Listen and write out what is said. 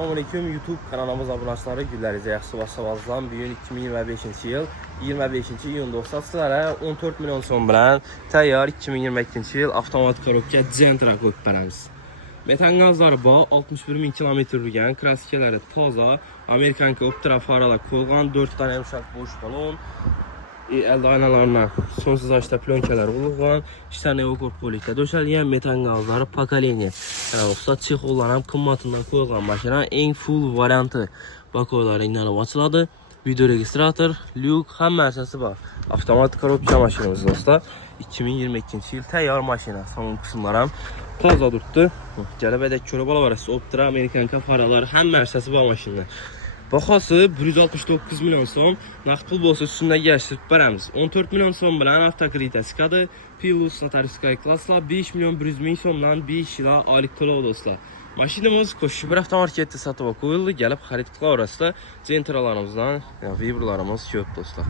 Selamünaleyküm YouTube kanalımız abunəçiləri, günlərinizə yaxşı başlamazdan. Bugün 2025-ci il 25-ci iyun dostlar, sizlərə 14 milyon son bilən təyyar 2022-ci il avtomatik korobka Gentra qoyub bərəmiz. Metan qazları bu 61.000 km/h, kraskələri taza, Amerikanki optera faralar qoyulğan, 4 dənə yumşaq boş balon, əldə aynalarına sonsuz açda plonkələr vurulğan, 2 dənə korpolikdə döşəliyən metan qazları pokoleniya. Yəni usta çexolların qımmatından qoyulğan makina en full variantı bakoları ilə açıladı. Video registrator, lyuk, həmmə əsası var. Avtomatik korobka maşinamız dostlar. 2022-ci il təyyar maşina. Son qısımlara taza durdu. Gəlib edək körəbala var. Optera, Amerikanka faralar, həmmə əsası var maşında. Baxası 169 milyon son, naqd pul bolsa üstündə gəşdirib bərəmiz. 14 milyon son bilən avtokritikadır. Pilus notariskaya klasla 5 milyon 100 min sondan 5 ilə aylık tola dostlar. Maşinimiz Koşubir avtomarketdə satıb qoyuldu. Gəlib xarid qıla orası da centralarımızdan, vibralarımız yox dostlar.